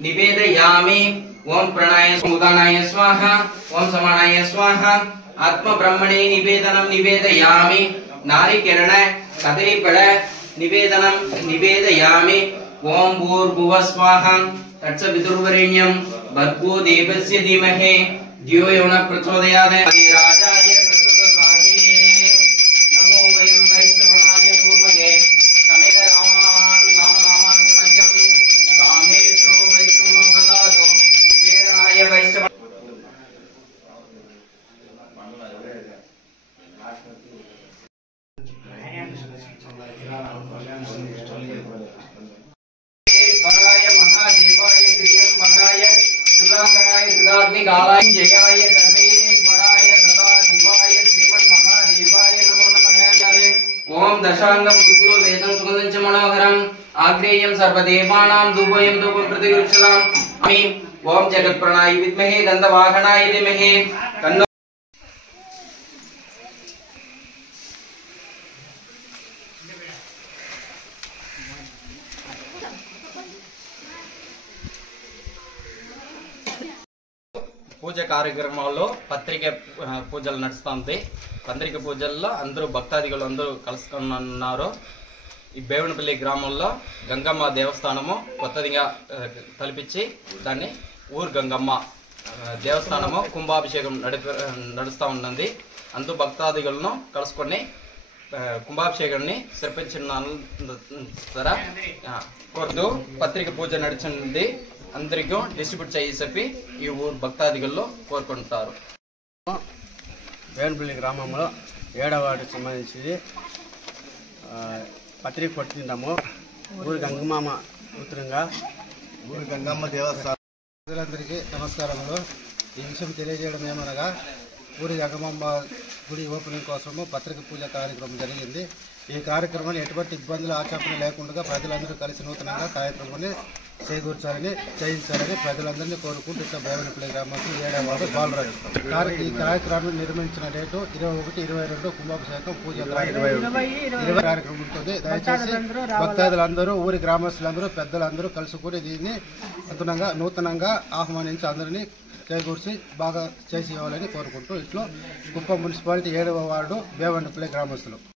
निवेदयामि। ओम प्राणाय उदानाय स्वाहा। ओम समानाय स्वाहा। आत्म ब्रह्मणे निवेदनम निवेदयामि। नारिकेरण कदलीफल निवेदनम निवेदयामि। ओम भूर्भुवः स्वाहा। तत्सवितुर्वरेण्यं भर्गो देवस्य धीमहि धियो यो नः प्रचोदयात्। राजाय प्रसुतवाहे नमो वयं वैष्णवाय पूर्वये समेत रामान् रामनामान् मह्यं कामेषु वैष्णवो ददातु वीराय वैष्णव। वराय महादेवाय त्र्यंबकाय सुदांतराय सुदाग्निकालाय जयाय सर्वेश्वराय सदाशिवाय श्रीमन्महादेवाय नमो नमः। ओम दशांगं गुरुकुलो वेदं सुगंधं च मनोहरम् आग्नेयं सर्वदेवानां धूपयं धूपं प्रतिगृह्णामि। आमीन। ओम जगत्प्राणाय विद्महे गन्धवाहनाय धीमहि तन्नो పూజ కార్యక్రమాల్లో పత్రిక పూజలు నడుస్తుంది। పత్రిక పూజల్లో అందరూ భక్తాదిగులు అందరూ కలుసుకున్నారు। ఈ బేవనపల్లి గ్రామంలో గంగమ్మ దేవస్థానము కొత్తదిగా తలపించి దాన్ని ఊరు గంగమ్మ దేవస్థానము కుంభాభిషేకం నడుస్తూ ఉన్నది। అందరూ భక్తాదిగులను కలుసుకొని కుంభాభిషేకాన్ని జరిపించిన కోరుతూ పత్రిక పూజ నడిచింది। అందరికీ డిస్ట్రిబ్యూట్ చేసి ఈ ఊరు భక్తాదిగుల్లో కోరుకుంటారు। బేవనపల్లి గ్రామంలో 7వ వార్డుకు సంబంధించి పత్రిక పట్టిందాము। ఊరి గంగమ్మ ఉత్తరంగా ఊరి గంగమ్మ దేవస్థానం ప్రజలందరికీ నమస్కారములు। ఈ విషయం తెలియజేయడం ఏమనగా ఊరి గంగమ్మ గుడి ఓపెనింగ్ కోసము పత్రిక పూజ కార్యక్రమం జరిగింది। ఈ కార్యక్రమాన్ని ఎటువంటి ఇబ్బందులు ఆచరణ లేకుండా ప్రజలందరూ కలిసి నూతనంగా కార్యక్రమాన్ని చేకూర్చాలని చేయించాలని ప్రజలందరినీ కోరుకుంటూ బేవనపల్లి గ్రామానికి 7వ వార్డు బాలరాజు ఈ కార్యక్రమాన్ని నిర్మించిన డేటు 21-22 కుంభాభిషేకం పూజ 20 కార్యక్రమం ఉంటుంది। దయచేసి భక్తాదులందరూ ఊరి గ్రామస్తులందరూ పెద్దలందరూ కలుసుకుని దీన్ని నూతనంగా ఆహ్వానించి అందరినీ చేకూర్చి బాగా చేసి ఇవ్వాలని కోరుకుంటూ ఇట్లో కుప్పం మున్సిపాలిటీ 7వ వార్డు బేవనపల్లి గ్రామస్తులు।